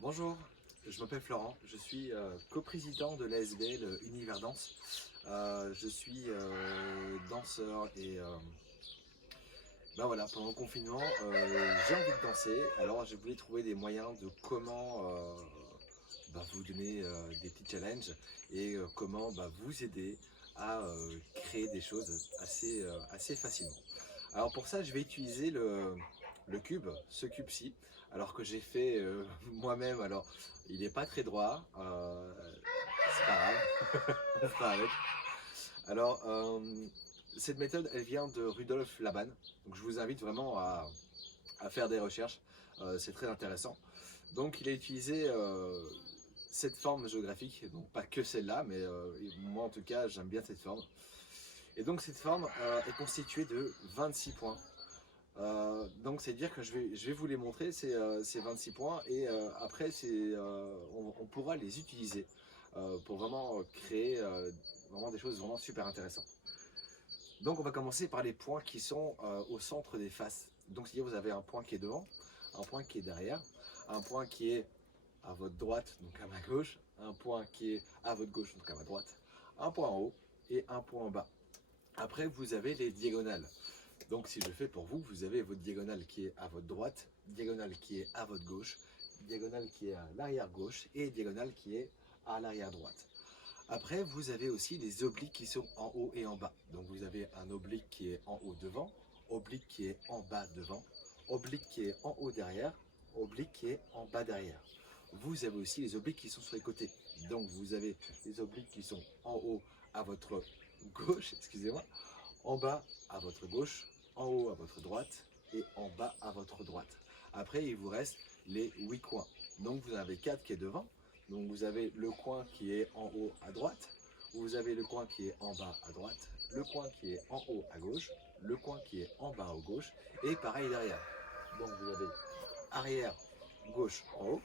Bonjour, je m'appelle Florent, je suis coprésident de l'ASBL Univers Danse. Je suis danseur et ben voilà, pendant le confinement, j'ai envie de danser. Alors je voulais trouver des moyens de comment vous donner des petits challenges et comment vous aider à créer des choses assez facilement. Alors pour ça, je vais utiliser le cube, ce cube-ci, alors que j'ai fait moi-même. Alors il n'est pas très droit, c'est pas grave, on fera avec. Alors cette méthode, elle vient de Rudolf Laban, donc je vous invite vraiment à faire des recherches, c'est très intéressant. Donc il a utilisé cette forme géographique, donc pas que celle-là, mais moi en tout cas j'aime bien cette forme. Et donc cette forme est constituée de 26 points. Donc c'est dire que je vais vous les montrer ces 26 points et après on pourra les utiliser pour vraiment créer vraiment des choses vraiment super intéressantes. Donc on va commencer par les points qui sont au centre des faces. Donc c'est-à-dire vous avez un point qui est devant, un point qui est derrière, un point qui est à votre droite, donc à ma gauche, un point qui est à votre gauche, donc à ma droite, un point en haut et un point en bas. Après vous avez les diagonales. Donc si je fais pour vous, vous avez votre diagonale qui est à votre droite, diagonale qui est à votre gauche, diagonale qui est à l'arrière gauche et diagonale qui est à l'arrière droite. Après, vous avez aussi les obliques qui sont en haut et en bas. Donc vous avez un oblique qui est en haut devant, oblique qui est en bas devant, oblique qui est en haut derrière, oblique qui est en bas derrière. Vous avez aussi les obliques qui sont sur les côtés. Donc vous avez les obliques qui sont en haut à votre gauche, excusez-moi, en bas à votre gauche, en haut à votre droite et en bas à votre droite. Après, il vous reste les 8 coins. Donc vous en avez 4 qui est devant. Donc vous avez le coin qui est en haut à droite, vous avez le coin qui est en bas à droite, le coin qui est en haut à gauche, le coin qui est en bas à gauche et pareil derrière. Donc vous avez arrière gauche en haut,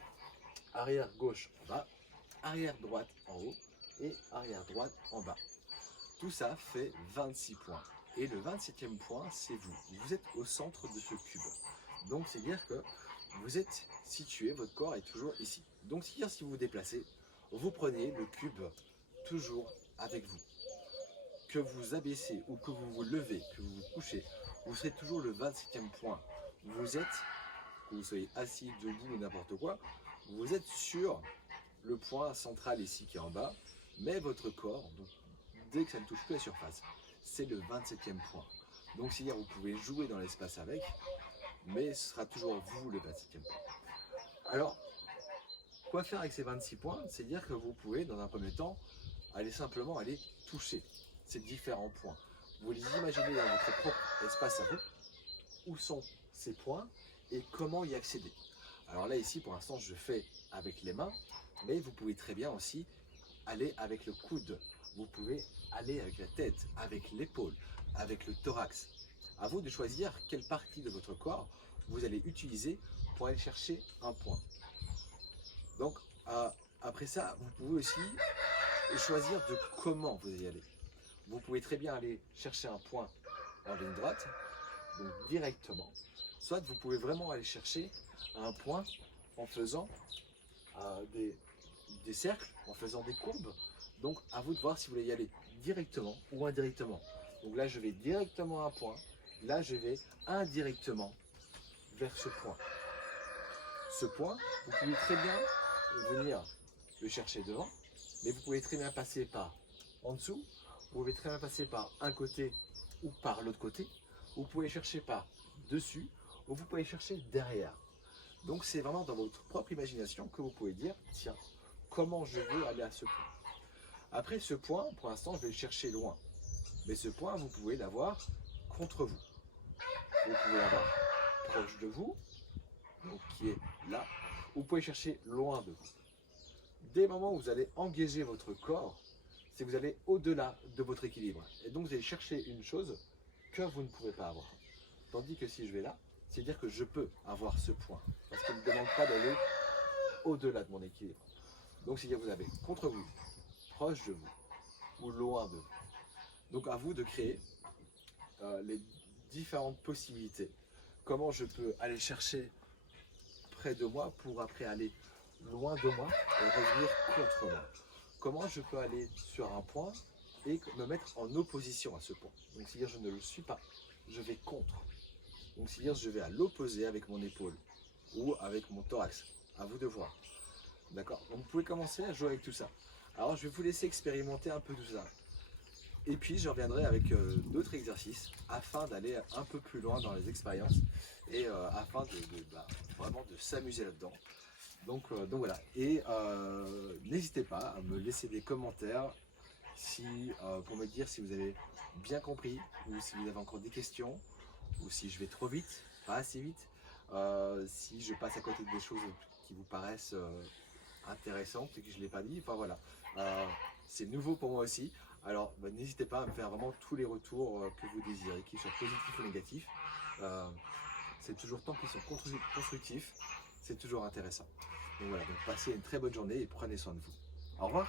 arrière gauche en bas, arrière droite en haut et arrière droite en bas. Tout ça fait 26 points. Et le 27e point, c'est vous. Vous êtes au centre de ce cube. Donc, c'est dire que vous êtes situé, votre corps est toujours ici. Donc, c'est dire si vous vous déplacez, vous prenez le cube toujours avec vous. Que vous abaissez ou que vous vous levez, que vous vous couchez, vous serez toujours le 27e point. Vous êtes, que vous soyez assis, debout ou n'importe quoi, vous êtes sur le point central ici qui est en bas, mais votre corps, donc, dès que ça ne touche plus la surface, c'est le 27e point. Donc c'est-à-dire vous pouvez jouer dans l'espace avec, mais ce sera toujours vous le 27e point. Alors, quoi faire avec ces 26 points? C'est dire que vous pouvez, dans un premier temps, simplement aller toucher ces différents points. Vous les imaginez dans votre propre espace à vous, où sont ces points et comment y accéder. Alors là, ici, pour l'instant, je fais avec les mains, mais vous pouvez très bien aussi aller avec le coude. Vous pouvez aller avec la tête, avec l'épaule, avec le thorax. À vous de choisir quelle partie de votre corps vous allez utiliser pour aller chercher un point. Donc, après ça, vous pouvez aussi choisir de comment vous allez aller. Vous pouvez très bien aller chercher un point en ligne droite, donc directement. Soit vous pouvez vraiment aller chercher un point en faisant des cercles, en faisant des courbes. Donc à vous de voir si vous voulez y aller directement ou indirectement. Donc là je vais directement à un point, là je vais indirectement vers ce point. Ce point, vous pouvez très bien venir le chercher devant, mais vous pouvez très bien passer par en dessous, vous pouvez très bien passer par un côté ou par l'autre côté, vous pouvez chercher par dessus ou vous pouvez chercher derrière. Donc c'est vraiment dans votre propre imagination que vous pouvez dire, tiens, comment je veux aller à ce point. Après ce point, pour l'instant, je vais le chercher loin. Mais ce point, vous pouvez l'avoir contre vous. Vous pouvez l'avoir proche de vous, donc qui est là. Vous pouvez chercher loin de vous. Dès le moment où vous allez engager votre corps, c'est que vous allez au-delà de votre équilibre. Et donc vous allez chercher une chose que vous ne pouvez pas avoir. Tandis que si je vais là, c'est dire que je peux avoir ce point. Parce qu'il ne me demande pas d'aller au-delà de mon équilibre. Donc c'est-à-dire que vous avez contre vous, proche de vous ou loin de vous. Donc à vous de créer les différentes possibilités. Comment je peux aller chercher près de moi pour après aller loin de moi et revenir contre moi. Comment je peux aller sur un point et me mettre en opposition à ce point. Donc c'est-à-dire je ne le suis pas, je vais contre. Donc c'est-à-dire je vais à l'opposé avec mon épaule ou avec mon thorax. À vous de voir. D'accord? Donc vous pouvez commencer à jouer avec tout ça. Alors je vais vous laisser expérimenter un peu tout ça. Et puis je reviendrai avec d'autres exercices afin d'aller un peu plus loin dans les expériences et afin vraiment de s'amuser là-dedans. Donc voilà. Et n'hésitez pas à me laisser des commentaires pour me dire si vous avez bien compris ou si vous avez encore des questions ou si je vais trop vite, pas assez vite, si je passe à côté des choses qui vous paraissent intéressantes et que je ne l'ai pas dit. Enfin voilà, c'est nouveau pour moi aussi. Alors n'hésitez pas à me faire vraiment tous les retours que vous désirez, qu'ils soient positifs ou négatifs. C'est toujours tant qu'ils sont constructifs, c'est toujours intéressant. Donc voilà, donc passez une très bonne journée et prenez soin de vous. Au revoir.